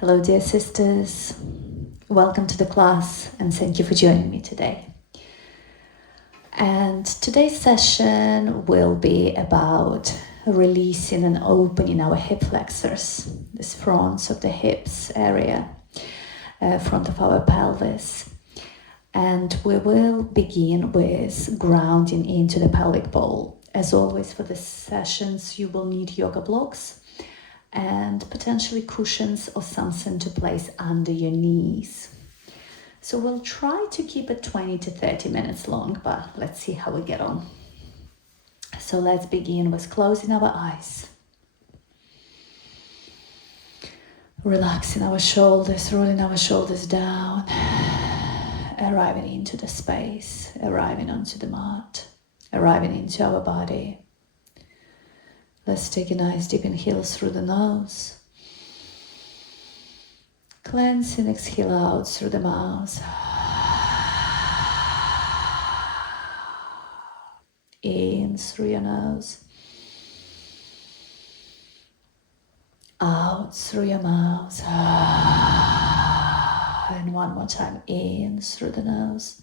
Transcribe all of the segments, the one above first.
Hello, dear sisters. Welcome to the class and thank you for joining me today. And today's session will be about releasing and opening our hip flexors, this fronts of the hips area, front of our pelvis. And we will begin with grounding into the pelvic bowl. As always for the sessions, you will need yoga blocks and potentially cushions or something to place under your knees. So we'll try to keep it 20 to 30 minutes long, but let's see how we get on. So let's begin with closing our eyes. Relaxing our shoulders, rolling our shoulders down, arriving into the space, arriving onto the mat, arriving into our body. Let's take a nice deep inhale through the nose. Cleansing, exhale out through the mouth. In through your nose. Out through your mouth. And one more time, in through the nose.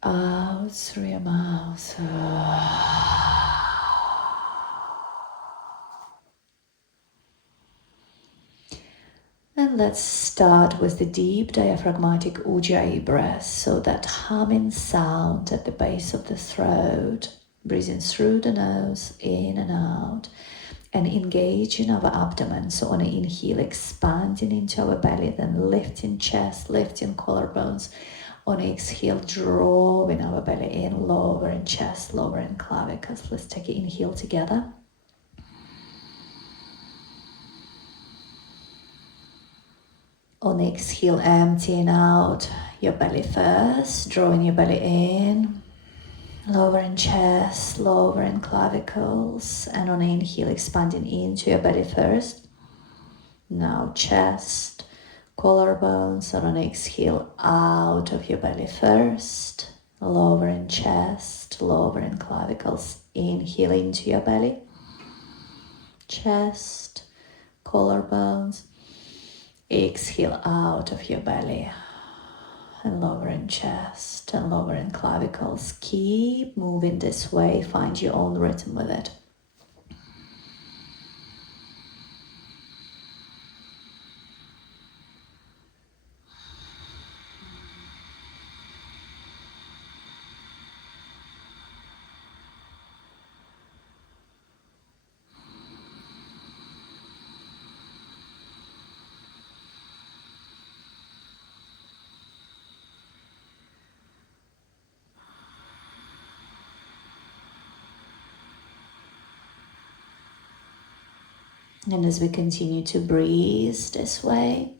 Out through your mouth. And let's start with the deep diaphragmatic �𝐬𝐿 breath. So that humming sound at the base of the throat, breathing through the nose, in and out, and engaging our abdomen. So on an inhale, expanding into our belly, then lifting chest, lifting collarbones. On exhale, drawing our belly in, lowering chest, lowering clavicles. Let's take an inhale together. On exhale, emptying out your belly first, drawing your belly in, lowering chest, lowering clavicles. And on inhale, expanding into your belly first. Now chest, collarbones, and on exhale, out of your belly first, lowering chest, lowering clavicles, inhale into your belly, chest, collarbones, exhale out of your belly, and lowering chest and lowering clavicles. Keep moving this way, find your own rhythm with it. And as we continue to breathe this way,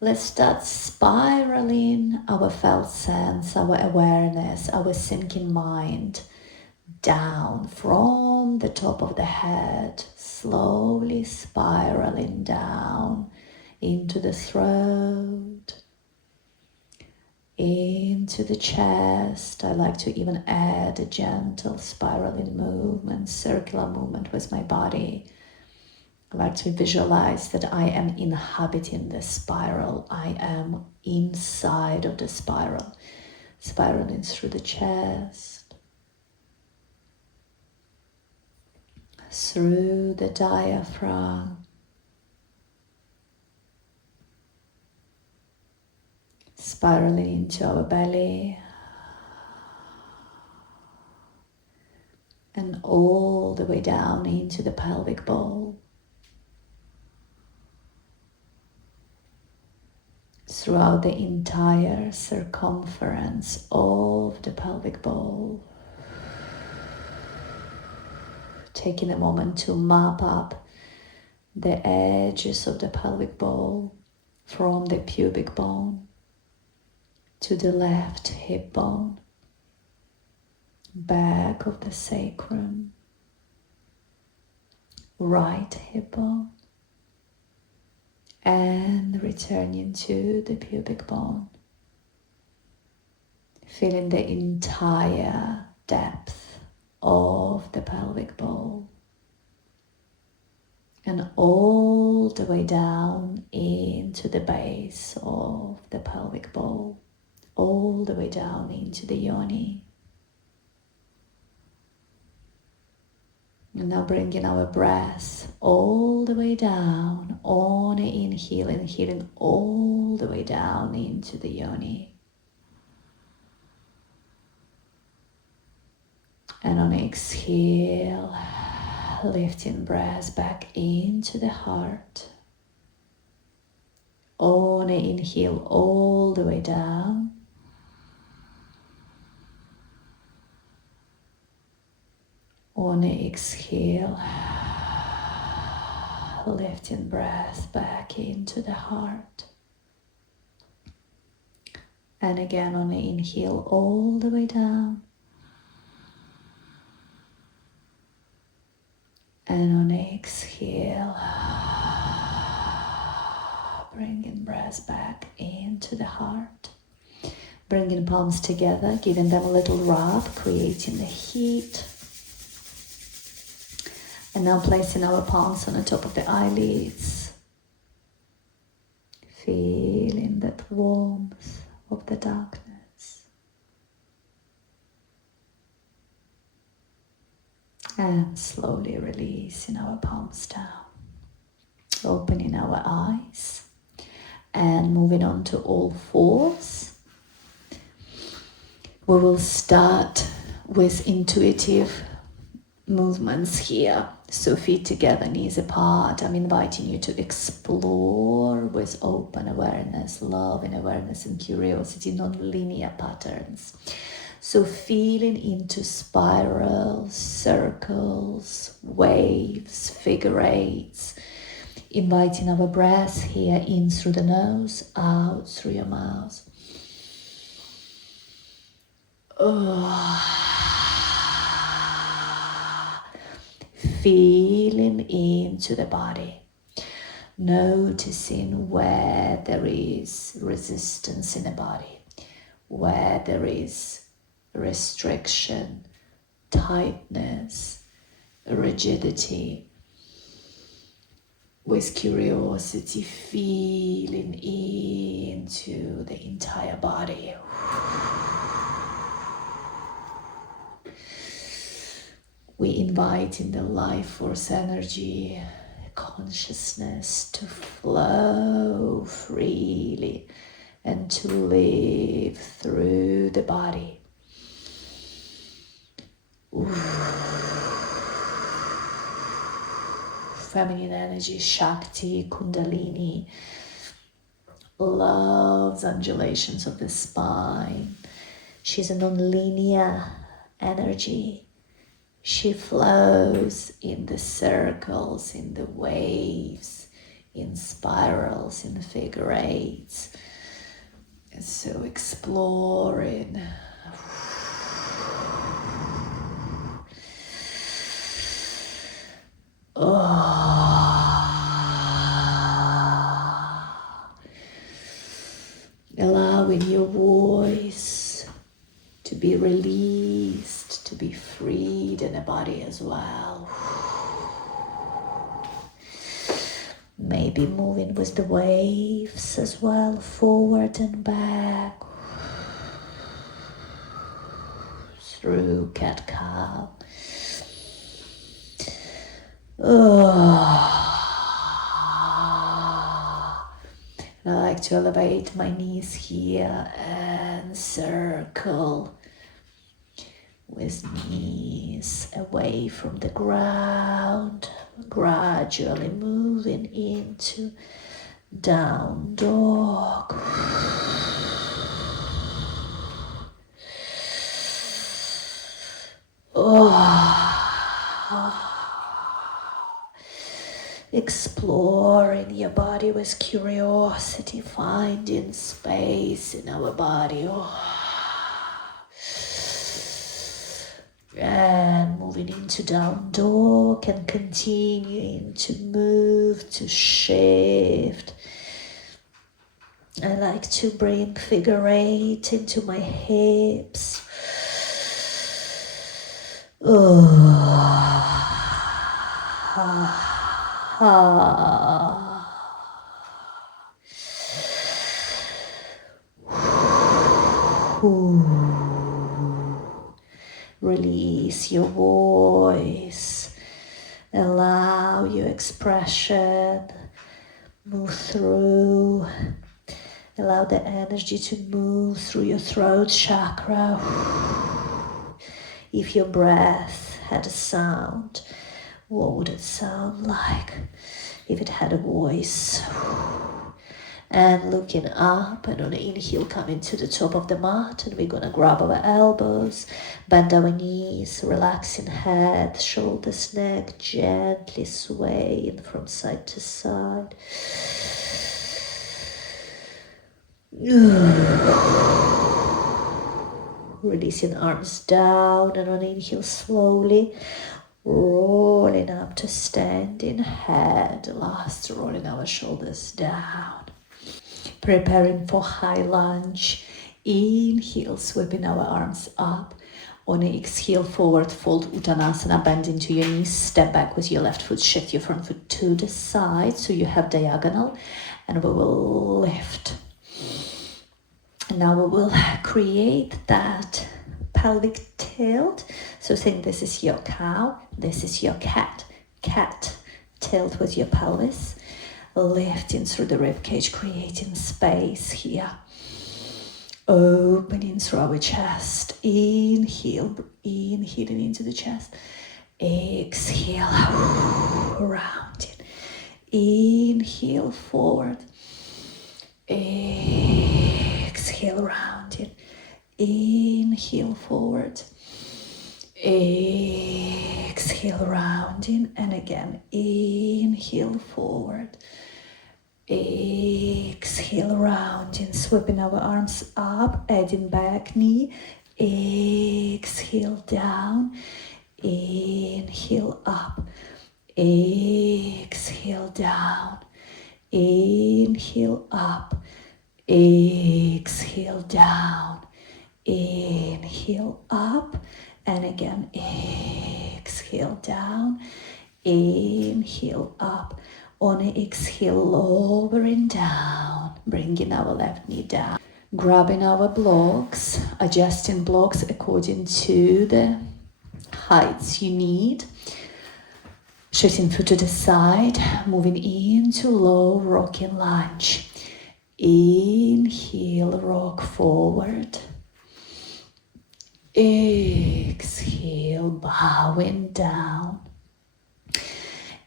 let's start spiraling our felt sense, our awareness, our thinking mind down from the top of the head, slowly spiraling down into the throat, into the chest. I like to even add a gentle spiraling movement, circular movement with my body. I like to visualize that I am inhabiting the spiral. I am inside of the spiral, spiraling through the chest, through the diaphragm, spiraling into our belly, and all the way down into the pelvic bowl. Throughout the entire circumference of the pelvic bowl. Taking a moment to map up the edges of the pelvic bowl from the pubic bone to the left hip bone, back of the sacrum, right hip bone, and returning to the pubic bone, feeling the entire depth of the pelvic bowl. and all the way down into the base of the pelvic bowl, all the way down into the yoni. And now bringing our breath all the way down on an inhale, inhaling all the way down into the yoni. And on exhale, lifting breath back into the heart. On an inhale, all the way down. On an exhale, lifting breath back into the heart. And again on an inhale, all the way down. And on an exhale, bringing breath back into the heart. Bringing palms together, giving them a little rub, creating the heat. And now placing our palms on the top of the eyelids. Feeling that warmth of the darkness. And slowly releasing our palms down. Opening our eyes. And moving on to all fours. We will start with intuitive movements here. So feet together, knees apart. I'm inviting you to explore with open awareness, loving awareness and curiosity, non-linear patterns. So feeling into spirals, circles, waves, figure eights. Inviting our breath here in through the nose, out through your mouth. Feeling into the body, noticing where there is resistance in the body, where there is restriction, tightness, rigidity. With curiosity, feeling into the entire body. We invite in the life force energy, consciousness to flow freely and to live through the body. Feminine energy, Shakti, Kundalini, loves undulations of the spine. She's a non-linear energy. She flows in the circles, in the waves, in spirals, in figure eights. And so exploring. Allowing your voice to be released, to be freed in the body as well. Maybe moving with the waves as well, forward and back. Through cat-cow. I like to elevate my knees here and circle with knees away from the ground, gradually moving into down dog. Exploring your body with curiosity, finding space in our body. And moving into down dog and continuing to move, to shift. I like to bring figure eight into my hips. Release your voice. Allow your expression move through. Allow the energy to move through your throat chakra. If your breath had a sound, what would it sound like if it had a voice? And looking up, and on the inhale, coming to the top of the mat, and we're gonna grab our elbows, bend our knees, relaxing head, shoulders, neck, gently swaying from side to side. Releasing arms down, and on inhale, slowly rolling up to standing, head last, rolling our shoulders down. Preparing for high lunge. Inhale, sweeping our arms up. On the exhale, forward fold Uttanasana, bend into your knees, step back with your left foot, shift your front foot to the side so you have diagonal, and we will lift. And now we will create that pelvic tilt. So think this is your cow, this is your cat. Cat, tilt with your pelvis. Lifting through the rib cage, creating space here. Opening through our chest. Inhale, inhaling into the chest. Exhale, rounding. Inhale, forward. Exhale, rounding. Inhale, forward. Exhale, rounding. And again, inhale, forward. Exhale, rounding, sweeping our arms up, adding back knee. Exhale, down. Inhale, up. Exhale, down. Inhale, up. Exhale, down. Inhale, up. And again, exhale, down. Inhale, up. On an exhale, lowering down, bringing our left knee down. Grabbing our blocks, adjusting blocks according to the heights you need. Shifting foot to the side, moving into low rocking lunge. Inhale, rock forward. Exhale, bowing down.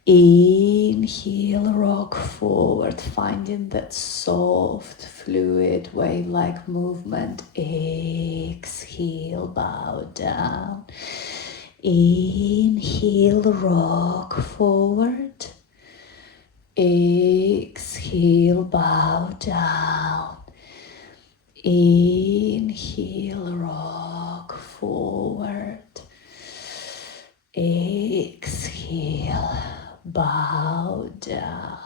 Inhale, rock forward, finding that soft, fluid, wave-like movement. Exhale, bow down. Inhale, rock forward. Exhale, bow down. Inhale, rock forward. Exhale, bow down.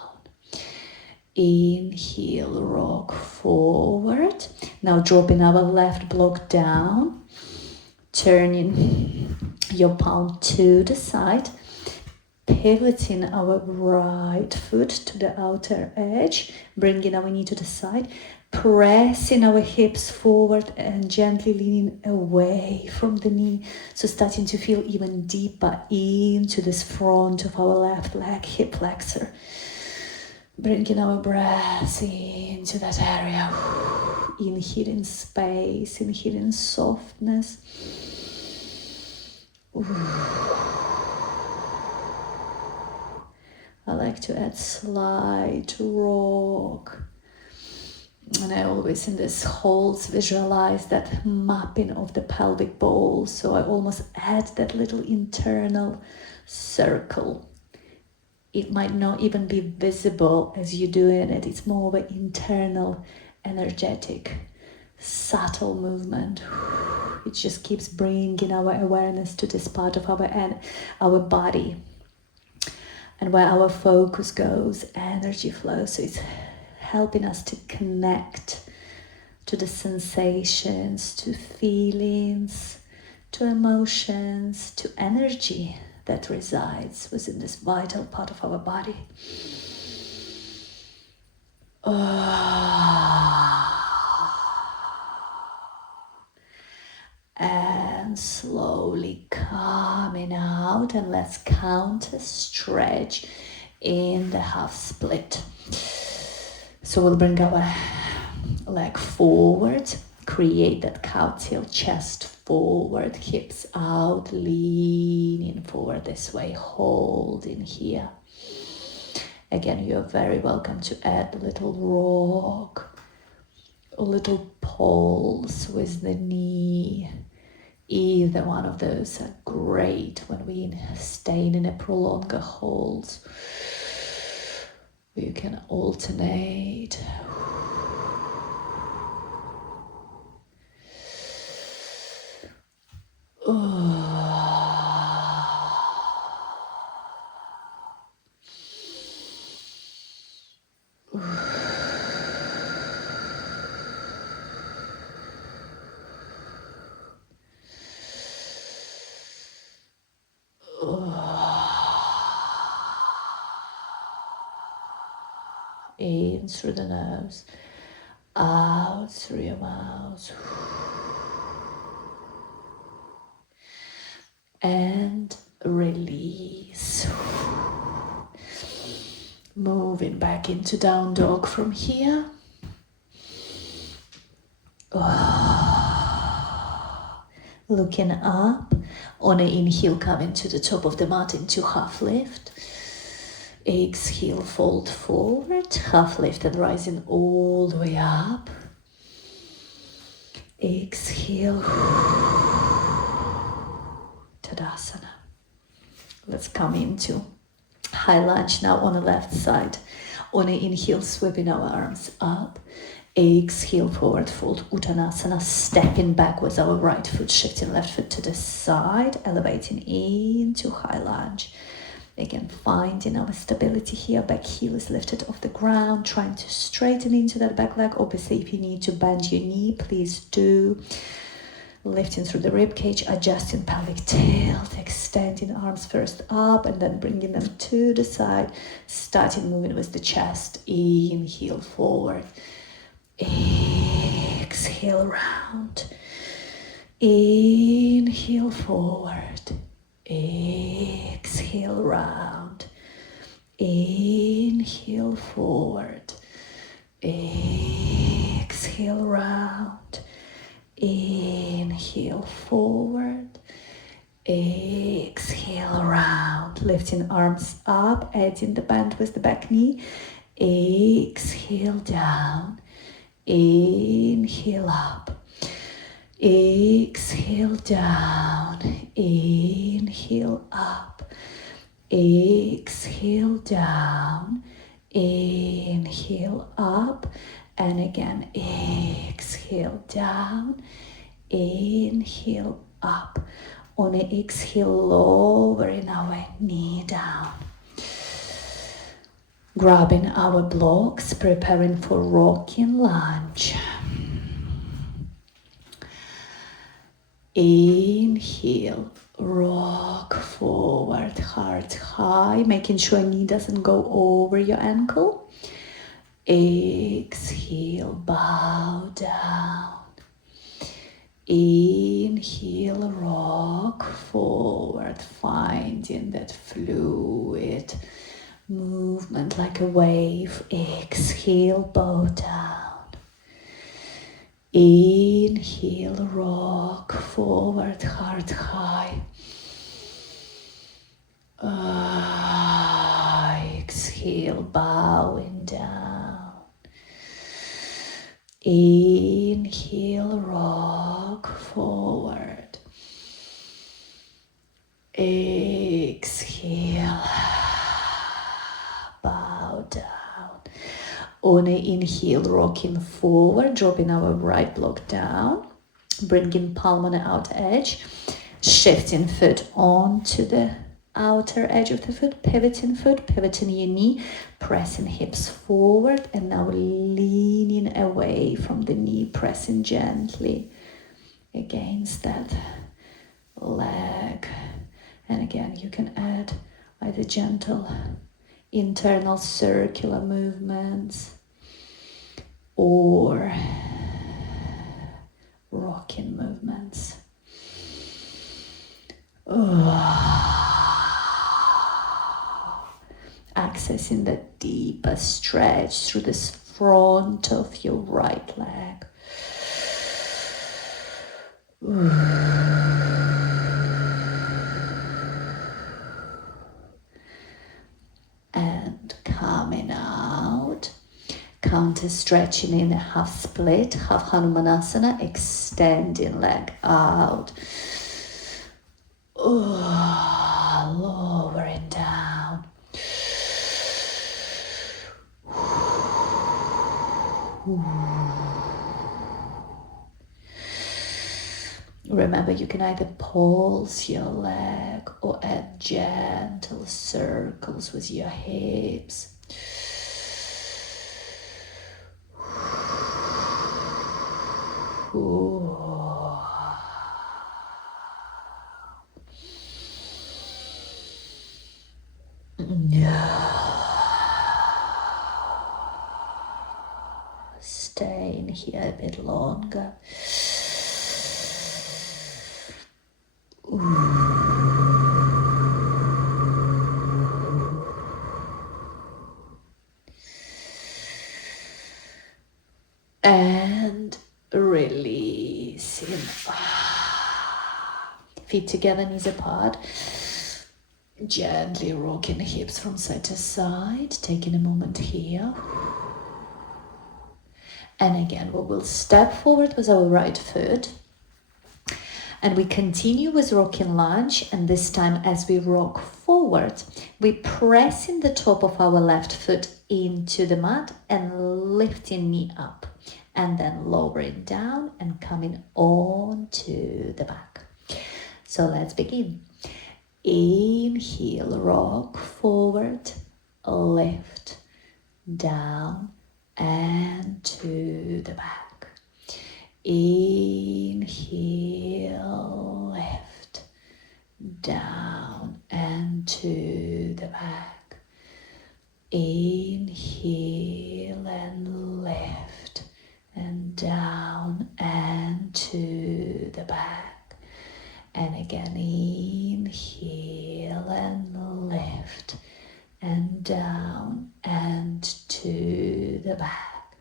Inhale, rock forward. Now dropping our left block down, turning your palm to the side, pivoting our right foot to the outer edge, bringing our knee to the side, pressing our hips forward and gently leaning away from the knee. So starting to feel even deeper into this front of our left leg, hip flexor. Bringing our breath into that area. Inhaling space, inhaling softness. I like to add slight rock. And I always in this holds visualize that mapping of the pelvic bowl. So I almost add that little internal circle. It might not even be visible as you're doing it. It's more of an internal, energetic, subtle movement. It just keeps bringing our awareness to this part of our body. And where our focus goes, energy flows. So it's helping us to connect to the sensations, to feelings, to emotions, to energy that resides within this vital part of our body. And slowly coming out, and let's counter stretch in the half split. So we'll bring our leg forward, create that cow tail, chest forward, hips out, leaning forward this way, holding here. Again, you're very welcome to add a little rock, a little pulse with the knee. Either one of those are great when we stay in a prolonged hold. You can alternate. In through the nose, out through your mouth, and release. Moving back into down dog from here. Looking up, on an inhale, coming to the top of the mat into half lift. Exhale, fold forward, half lift and rising all the way up. Exhale, Tadasana. Let's come into high lunge now on the left side. On an inhale, sweeping our arms up. Exhale, forward fold, Uttanasana, stepping back with our right foot, shifting left foot to the side, elevating into high lunge. Again, finding our stability here. Back heel is lifted off the ground, trying to straighten into that back leg. Obviously, if you need to bend your knee, please do. Lifting through the rib cage, adjusting pelvic tilt, extending arms first up and then bringing them to the side. Starting moving with the chest. Inhale, forward. Exhale, round. Inhale, forward. Exhale, round. Inhale, forward. Exhale, round. Inhale, forward. Exhale, round. Lifting arms up, adding the bend with the back knee. Exhale, down. Inhale, up. Exhale, down. Inhale, up. Exhale, down. Inhale, up. And again, exhale, down. Inhale, up. On an exhale, lowering our knee down. Grabbing our blocks, preparing for rocking lunge. Inhale, rock forward, heart high, making sure knee doesn't go over your ankle. Exhale, bow down. Inhale, rock forward, finding that fluid movement like a wave. Exhale, bow down. Inhale, rock forward, heart high. Exhale, bowing down. Inhale, rock forward. Exhale, bow down. On an inhale, rocking forward, dropping our right block down, bringing palm on the outer edge, shifting foot onto the outer edge of the foot, pivoting your knee, pressing hips forward, and now leaning away from the knee, pressing gently against that leg, And again, you can add either gentle internal circular movements or rocking movements. Accessing the deeper stretch through this front of your right leg. And coming out, counter stretching in a half split, half Hanumanasana, extending leg out. Lowering down. Remember, you can either pulse your leg or add gentle circles with your hips. Staying here a bit longer. And releasing. Feet together, knees apart. Gently rocking the hips from side to side, taking a moment here. And again, we will step forward with our right foot. And we continue with rocking lunge. And this time, as we rock forward, we pressing the top of our left foot into the mat and lifting knee up. And then lowering down and coming on to the back. So let's begin. Inhale, rock forward, lift, down, and to the back. Inhale, lift, down, and to the back. Inhale and lift, and down, and to the back. And again, inhale and lift, and down, and to the back.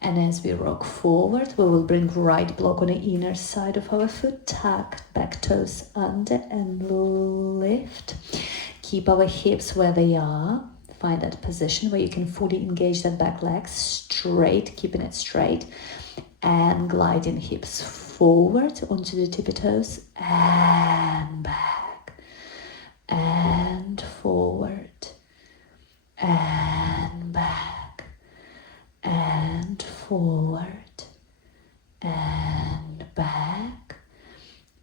And as we rock forward, we will bring right block on the inner side of our foot, tuck back toes under and lift. Keep our hips where they are. Find that position where you can fully engage that back leg straight, keeping it straight, and gliding hips forward onto the tippy toes and back and forward and back and forward and back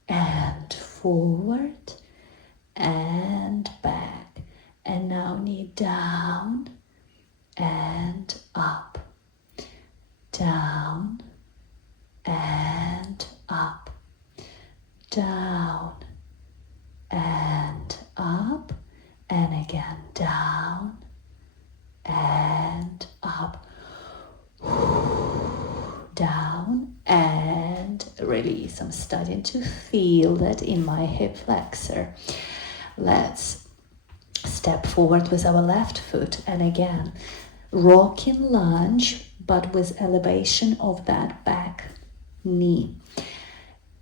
and forward and back. And now knee down and up, down and up, down and up, and again down and up, down and release. I'm starting to feel that in my hip flexor. Let's step forward with our left foot, and again rocking lunge, but with elevation of that back knee.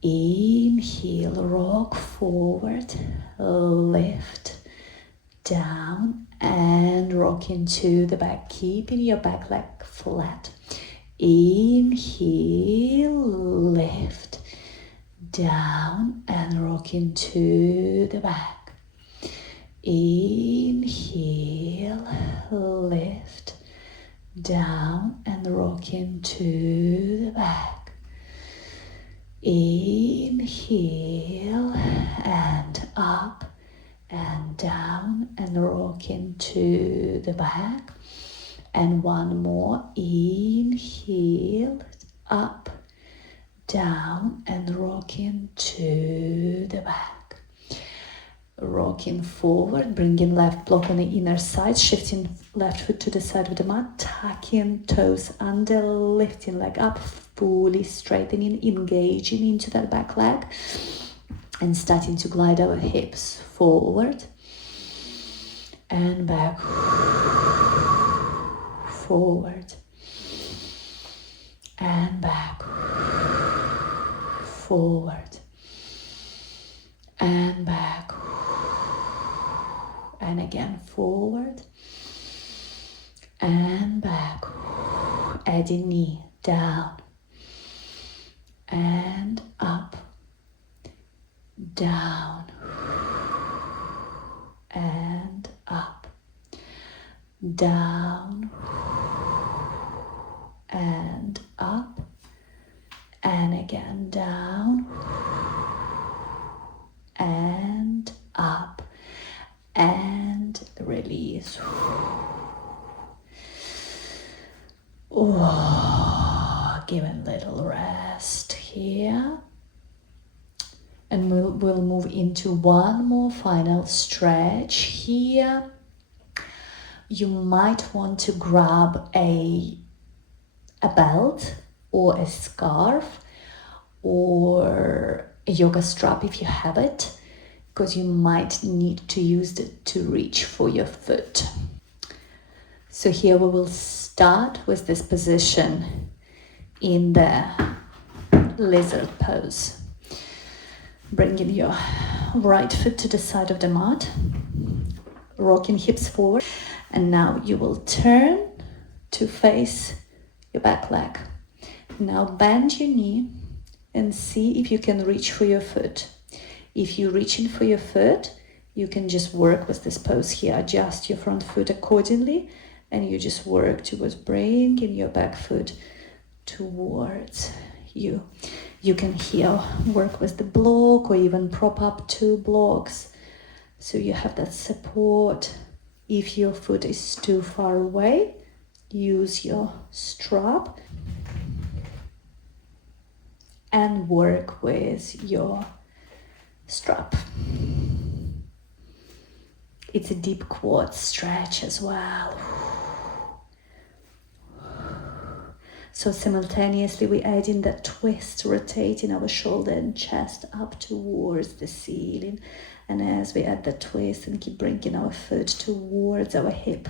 Inhale, rock forward, lift, down, and rock into the back, keeping your back leg flat. Inhale, lift, down, and rock into the back. Inhale, lift, down, and rock into the back. Inhale and up and down and rock into the back. And one more. Inhale, up, down, and rock into the back. Rocking forward, bringing left block on the inner side, shifting left foot to the side of the mat, tucking toes under, lifting leg up, fully straightening, engaging into that back leg, and starting to glide our hips forward and back, forward and back, forward and back, and again forward and back, adding knee down and up, down and up, down and up, and again down and up, and release. Oh, give a little rest here, and we'll move into one more final stretch here. You might want to grab a belt or a scarf or a yoga strap if you have it, because you might need to use it to reach for your foot. So here we will start with this position in the lizard pose. Bringing your right foot to the side of the mat, rocking hips forward, and now you will turn to face your back leg. Now bend your knee and see if you can reach for your foot. If you're reaching for your foot, you can just work with this pose here. Adjust your front foot accordingly, and you just work towards bringing your back foot towards you. You can here work with the block or even prop up 2 blocks so you have that support. If your foot is too far away, use your strap and work with your strap. It's a deep quad stretch as well. So simultaneously we add in that twist, rotating our shoulder and chest up towards the ceiling. And as we add the twist and keep bringing our foot towards our hip,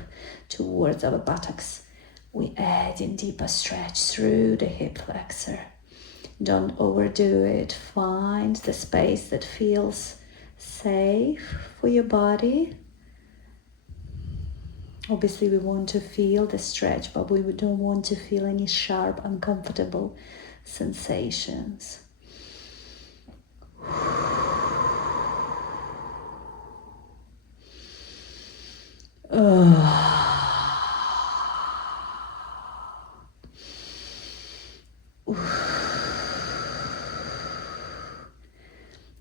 towards our buttocks, we add in deeper stretch through the hip flexor. Don't overdo it. Find the space that feels safe for your body. Obviously, we want to feel the stretch, but we don't want to feel any sharp, uncomfortable sensations.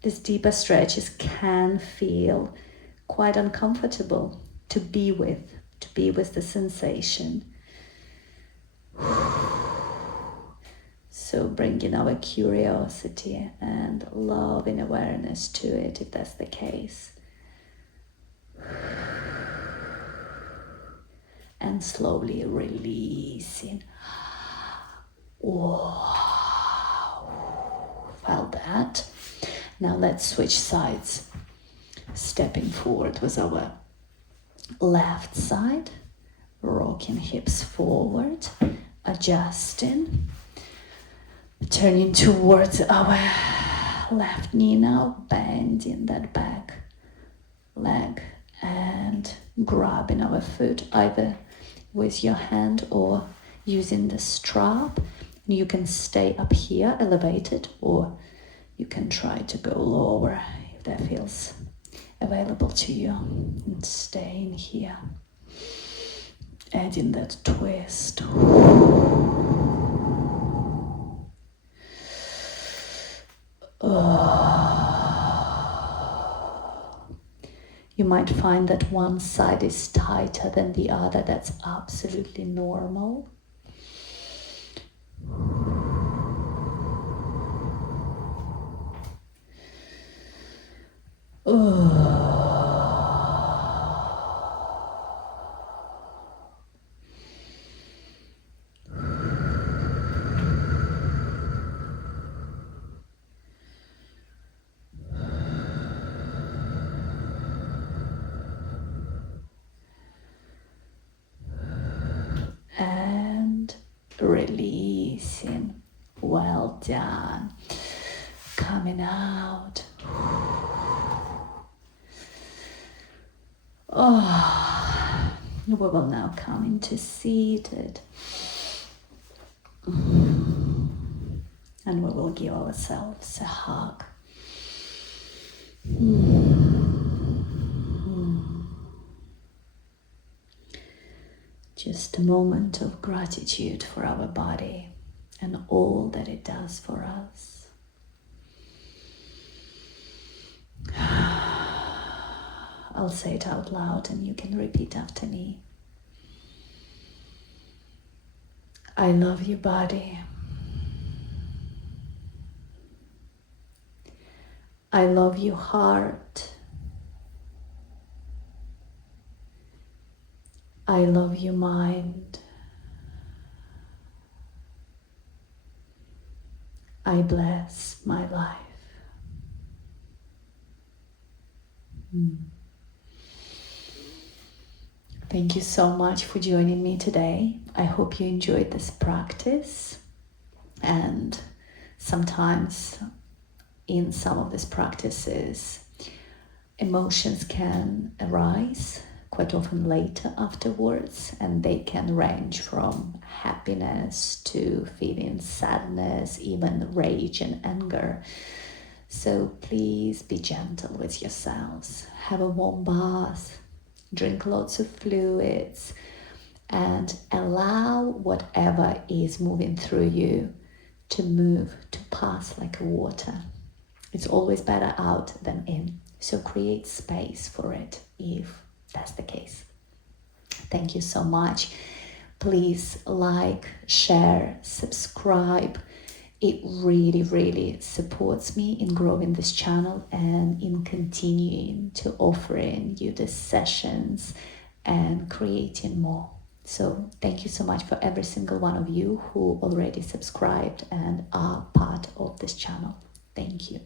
These deeper stretches can feel quite uncomfortable to be with the sensation. So bringing our curiosity and love and awareness to it, if that's the case. And slowly releasing. Wow. Felt that. Now let's switch sides. Stepping forward with our left side, rocking hips forward, adjusting, turning towards our left knee now, bending that back leg and grabbing our foot either with your hand or using the strap. You can stay up here elevated, or you can try to go lower if that feels available to you, and staying here, adding that twist. You might find that one side is tighter than the other. That's absolutely normal. and releasing. Well done. Coming out. Oh, we will now come into seated. And we will give ourselves a hug. Just a moment of gratitude for our body and all that it does for us. I'll say it out loud and you can repeat after me. I love you, body. I love you, heart. I love you, mind. I bless my life. Thank you so much for joining me today. I hope you enjoyed this practice. And sometimes in some of these practices, emotions can arise quite often later afterwards, and they can range from happiness to feeling sadness, even rage and anger. So please be gentle with yourselves. Have a warm bath, drink lots of fluids, and allow whatever is moving through you to pass like water. It's always better out than in. So create space for it if that's the case. Thank you so much. Please like, share, subscribe. It really, really supports me in growing this channel and in continuing to offering you the sessions and creating more. So thank you so much for every single one of you who already subscribed and are part of this channel. Thank you.